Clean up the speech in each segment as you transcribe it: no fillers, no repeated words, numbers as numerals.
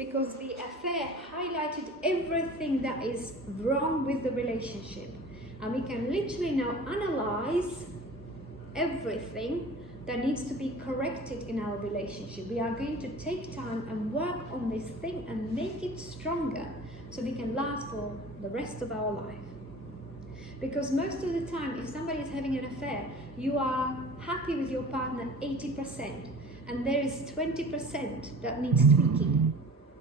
because the affair highlighted everything that is wrong with the relationship. And we can literally now analyze everything that needs to be corrected in our relationship. We are going to take time and work on this thing and make it stronger so we can last for the rest of our life. Because most of the time, if somebody is having an affair, you are happy with your partner 80%, and there is 20% that needs tweaking.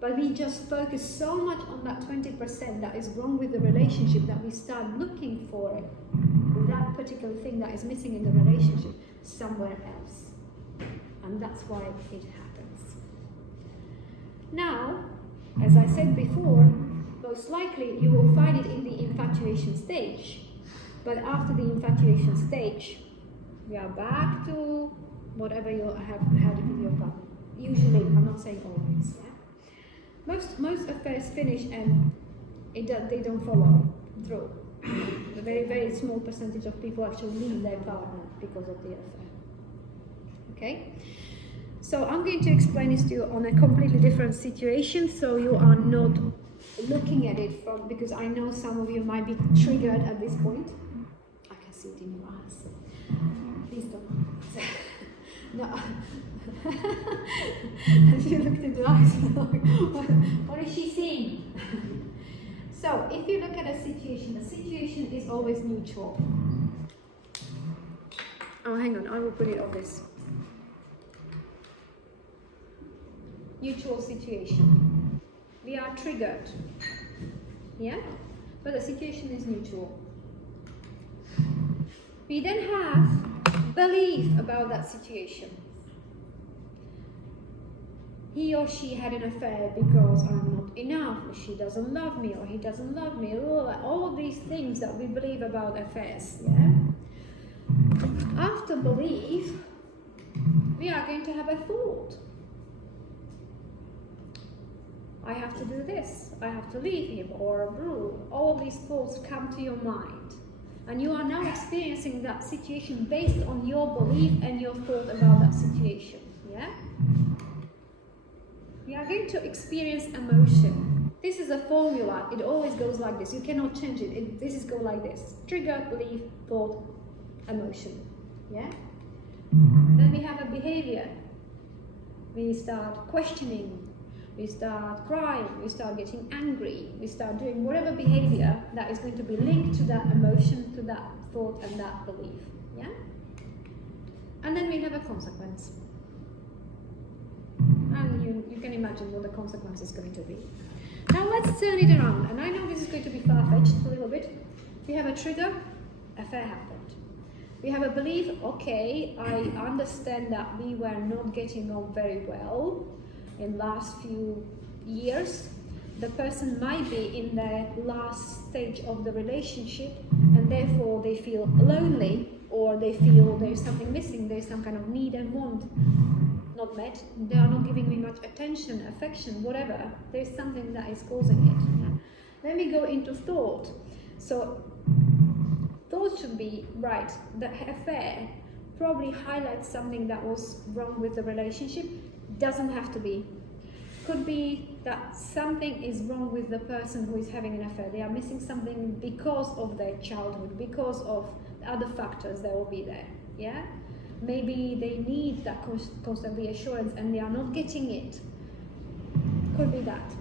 But we just focus so much on that 20% that is wrong with the relationship that we start looking for it, that particular thing that is missing in the relationship, somewhere else. And that's why it happens. Now, as I said before, most likely you will find it in the infatuation stage. But after the infatuation stage, we are back to whatever you have had with your partner. Usually, I'm not saying always. Yeah? Most affairs finish and they don't follow through. A very, very small percentage of people actually leave their partner because of the affair. Okay? So I'm going to explain this to you on a completely different situation, so you are not looking at it from, because I know some of you might be triggered at this point. I can see it in your eyes. Please don't. No. She looked in the eyes and like, what is she seeing? So if you look at a situation, the situation is always neutral. Oh, hang on, I will put it on this. Neutral situation. We are triggered. Yeah? But the situation is neutral. We then have belief about that situation. He or she had an affair because I'm not enough, or she doesn't love me, or he doesn't love me, all these things that we believe about affairs, yeah? After belief, we are going to have a thought. I have to do this, I have to leave him, or all these thoughts come to your mind. And you are now experiencing that situation based on your belief and your thought about that situation, yeah? We are going to experience emotion. This is a formula. It always goes like this. You cannot change it. This is go like this. Trigger, belief, thought, emotion. Yeah? Then we have a behavior. We start questioning. We start crying. We start getting angry. We start doing whatever behavior that is going to be linked to that emotion, to that thought and that belief. Yeah? And then we have a consequence. And you can imagine what the consequence is going to be. Now let's turn it around. And I know this is going to be far-fetched a little bit. We have a trigger, affair happened. We have a belief, okay, I understand that we were not getting on very well in last few years. The person might be in the last stage of the relationship and therefore they feel lonely, or they feel there's something missing, there's some kind of need and want not met, they are not giving me much attention, affection, whatever. There's something that is causing it. Yeah? Then we go into thought. So thought should be, right, the affair probably highlights something that was wrong with the relationship. Doesn't have to be. Could be that something is wrong with the person who is having an affair. They are missing something because of their childhood, because of other factors that will be there. Yeah? Maybe they need that constant reassurance and they are not getting it. Could be that.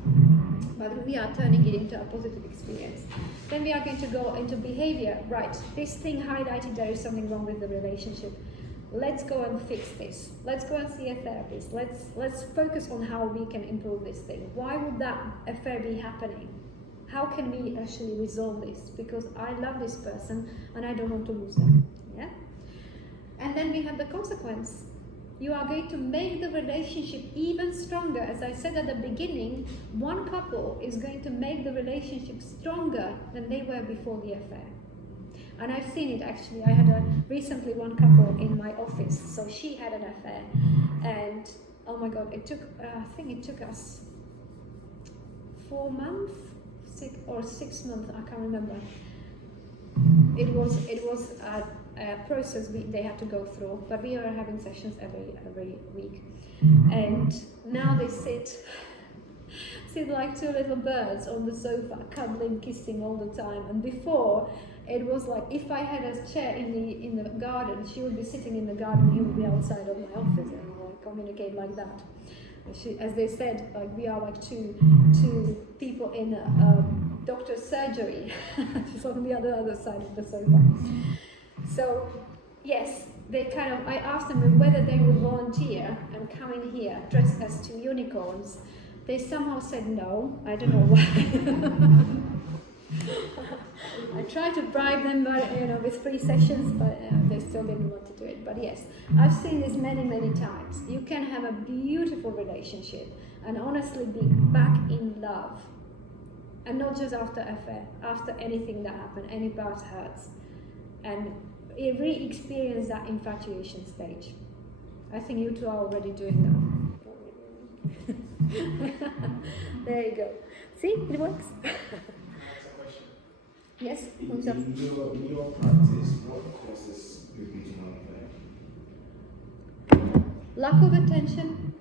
But we are turning it into a positive experience. Then we are going to go into behavior. Right, this thing highlighted there is something wrong with the relationship. Let's go and fix this. Let's go and see a therapist. Let's focus on how we can improve this thing. Why would that affair be happening? How can we actually resolve this? Because I love this person and I don't want to lose them. Yeah? And then we have the consequence. You are going to make the relationship even stronger. As I said at the beginning, one couple is going to make the relationship stronger than they were before the affair. And I've seen it actually. I had recently one couple in my office. So she had an affair, and oh my God, it took, I think it took us 4 months, 6 months, I can't remember. It was a process they had to go through, but we are having sessions every week. And now they sit sit like two little birds on the sofa, cuddling, kissing all the time. And before, it was like if I had a chair in the garden, she would be sitting in the garden, he would be outside of my office, and like communicate like that. As they said, like we are like two people in a doctor's surgery. She's on the other side of the sofa. So yes, they kind of, I asked them whether they would volunteer and come in here dressed as two unicorns. They somehow said no. I don't know why. I tried to bribe them, with free sessions, but they still didn't want to do it. But yes, I've seen this many, many times. You can have a beautiful relationship and honestly be back in love, and not just after affair, after anything that happened, any part hurts, and re-experience that infatuation stage. I think you two are already doing that. There you go. See, it works. Yes? In your practice, what causes people to not play? Lack of attention,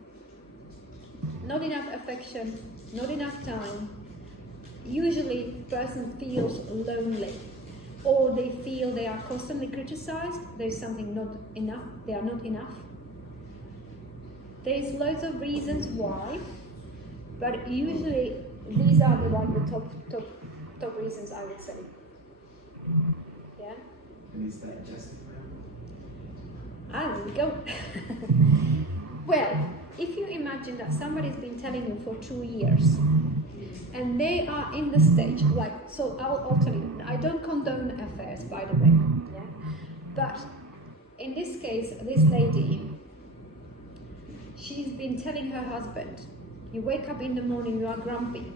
not enough affection, not enough time. Usually the person feels lonely, or they feel they are constantly criticized, there's something not enough, they are not enough. There's loads of reasons why, but usually these are the top reasons, I would say. Yeah? And is that justified? There we go. Well, if you imagine that somebody's been telling you for 2 years, and they are in the stage, like, so I'll tell you, I don't condone affairs, by the way, yeah? But in this case, this lady, she's been telling her husband, you wake up in the morning, you are grumpy.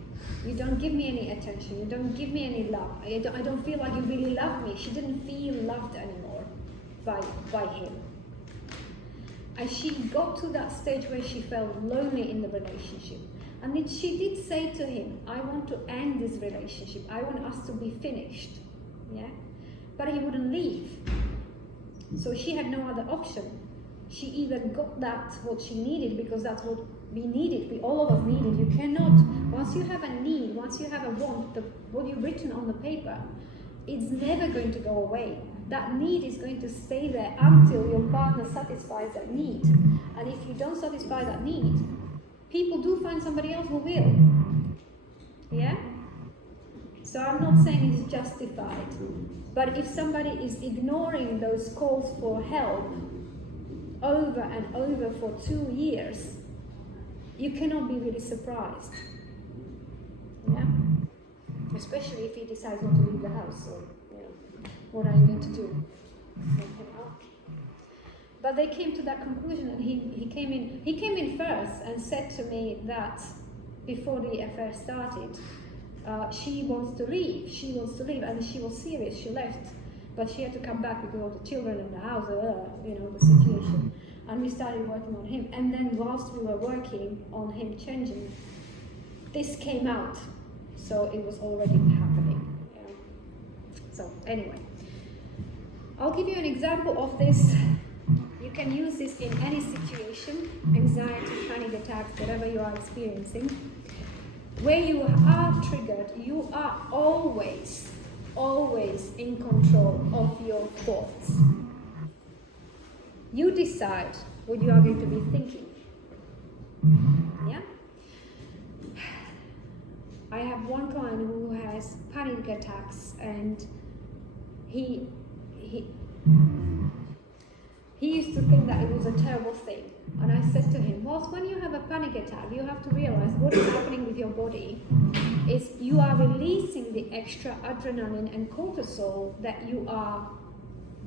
You don't give me any attention. You don't give me any love. I don't feel like you really love me. She didn't feel loved anymore by him. And she got to that stage where she felt lonely in the relationship. And she did say to him, I want to end this relationship. I want us to be finished. Yeah? But he wouldn't leave. So she had no other option. She either got what she needed, because that's what we needed, we all of us needed. You cannot, once you have a need, once you have a want, what you've written on the paper, it's never going to go away. That need is going to stay there until your partner satisfies that need. And if you don't satisfy that need, people do find somebody else who will. Yeah? So I'm not saying it's justified, but if somebody is ignoring those calls for help over and over for 2 years, you cannot be really surprised. Yeah? Especially if he decides not to leave the house, or what are you going to do? But they came to that conclusion, and he came in first and said to me that before the affair started, she wants to leave, and she was serious. She left, but she had to come back because of the children in the house, the situation. And we started working on him, and then whilst we were working on him changing, this came out, so it was already happening. Yeah. So anyway, I'll give you an example of this. You can use this in any situation, anxiety, panic attacks, whatever you are experiencing. Where you are triggered, you are always in control of your thoughts. You decide what you are going to be thinking. Yeah? I have one client who has panic attacks, and he used to think that it was a terrible thing. And I said to him, whilst when you have a panic attack, you have to realize what is happening with your body is you are releasing the extra adrenaline and cortisol that you are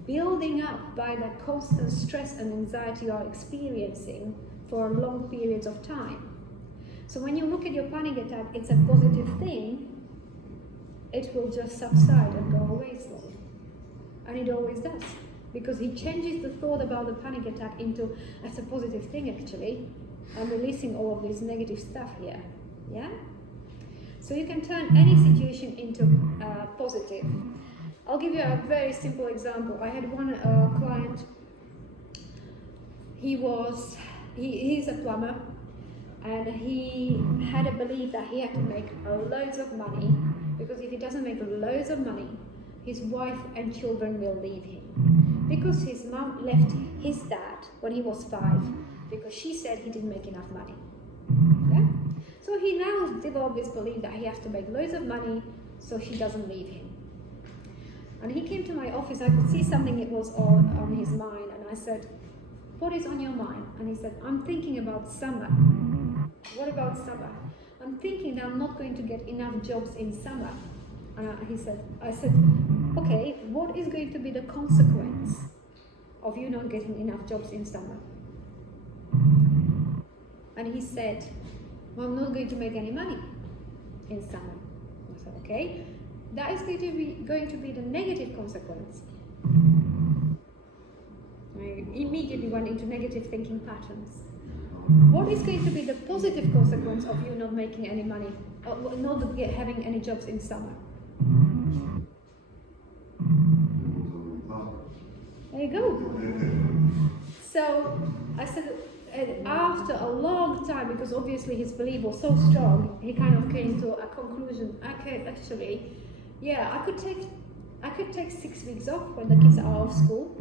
building up by the constant stress and anxiety you are experiencing for long periods of time. So when you look at your panic attack, it's a positive thing, it will just subside and go away slowly. And it always does. Because he changes the thought about the panic attack into as a positive thing actually. I'm releasing all of this negative stuff here. Yeah? So you can turn any situation into positive. I'll give you a very simple example. I had one client, he's a plumber, And he had a belief that he had to make loads of money, because if he doesn't make loads of money, his wife and children will leave him. Because his mum left his dad when he was 5, because she said he didn't make enough money. Yeah? So he now developed this belief that he has to make loads of money so she doesn't leave him. And he came to my office, I could see something it was on his mind, and I said, "What is on your mind?" And he said, "I'm thinking about summer." "What about summer?" "I'm thinking that I'm not going to get enough jobs in summer." And I said, "Okay, what is going to be the consequence of you not getting enough jobs in summer?" And he said, "Well, I'm not going to make any money in summer." I said, "Okay, that is going to be the negative consequence." I immediately went into negative thinking patterns. What is going to be the positive consequence of you not making any money, or not having any jobs in summer? There you go. So I said, after a long time, because obviously his belief was so strong, he kind of came to a conclusion. Okay, actually, yeah, I could take 6 weeks off when the kids are off school.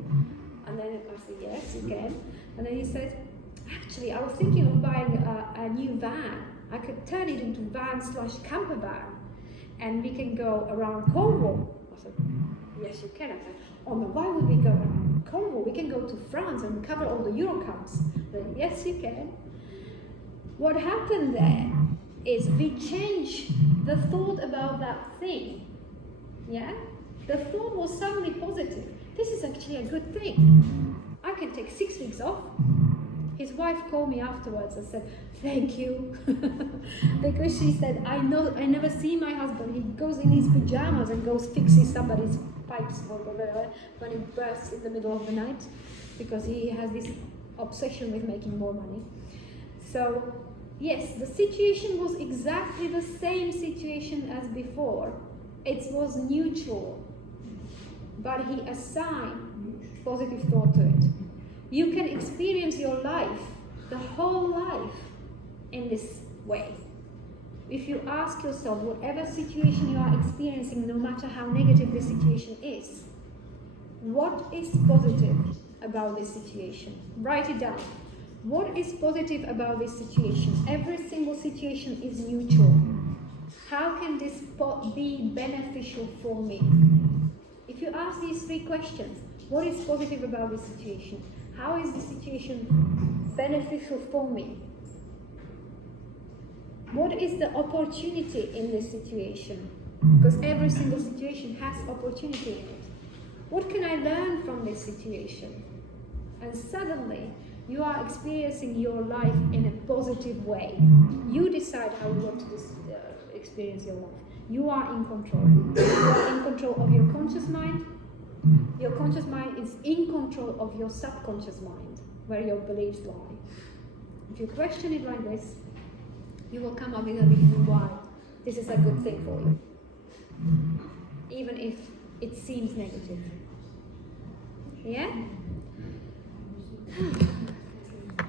And then I said, "Yes, you can." And then he said, "Actually, I was thinking of buying a new van. I could turn it into van/camper van, and we can go around Cornwall." I said, "Yes, you can." I said, "Oh no, why would we go around Cornwall? We can go to France and cover all the Eurocamps." I said, "Yes, you can." What happened there is we changed the thought about that thing. Yeah? The thought was suddenly positive. This is actually a good thing. I can take 6 weeks off. His wife called me afterwards and said, "Thank you." Because she said, I never see my husband. He goes in his pajamas and goes fixes somebody's pipes or whatever when it bursts in the middle of the night, because he has this obsession with making more money. So, yes, the situation was exactly the same situation as before. It was neutral, but he assigned positive thought to it. You can experience your life, the whole life, in this way. If you ask yourself, whatever situation you are experiencing, no matter how negative the situation is, what is positive about this situation? Write it down. What is positive about this situation? Every single situation is neutral. How can this be beneficial for me? If you ask these 3 questions, what is positive about this situation? How is this situation beneficial for me? What is the opportunity in this situation? Because every single situation has opportunity in it. What can I learn from this situation? And suddenly, you are experiencing your life in a positive way. You decide how you want to experience your life. You are in control. You are in control of your conscious mind. Your conscious mind is in control of your subconscious mind, where your beliefs lie. If you question it like this, you will come up with a reason why this is a good thing for you, even if it seems negative. Yeah?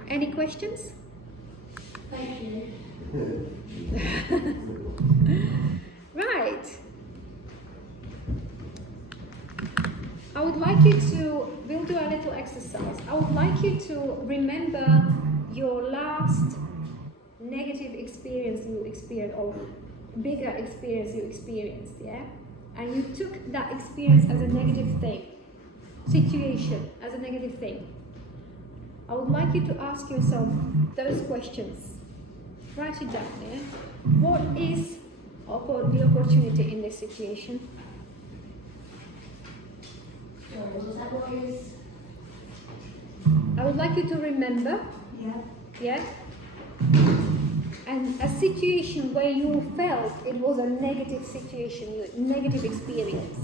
Any questions? Thank you. Right. I would like you to, we'll do a little exercise. I would like you to remember your last negative experience you experienced, or bigger experience you experienced, yeah? And you took that experience as a negative thing, situation as a negative thing. I would like you to ask yourself those questions. Write it down, yeah? What is the opportunity in this situation? I would like you to remember, yeah? And a situation where you felt it was a negative situation, a negative experience,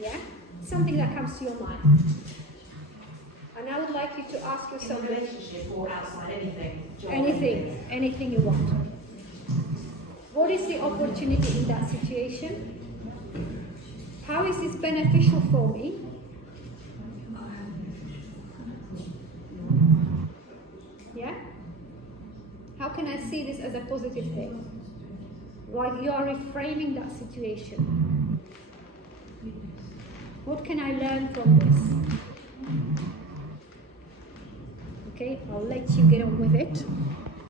yeah? Something that comes to your mind. And I would like you to ask yourself, in a relationship or outside, anything you want. What is the opportunity in that situation? How is this beneficial for me? Yeah? How can I see this as a positive thing. Like you are reframing that situation. What can I learn from this? Okay, I'll let you get on with it.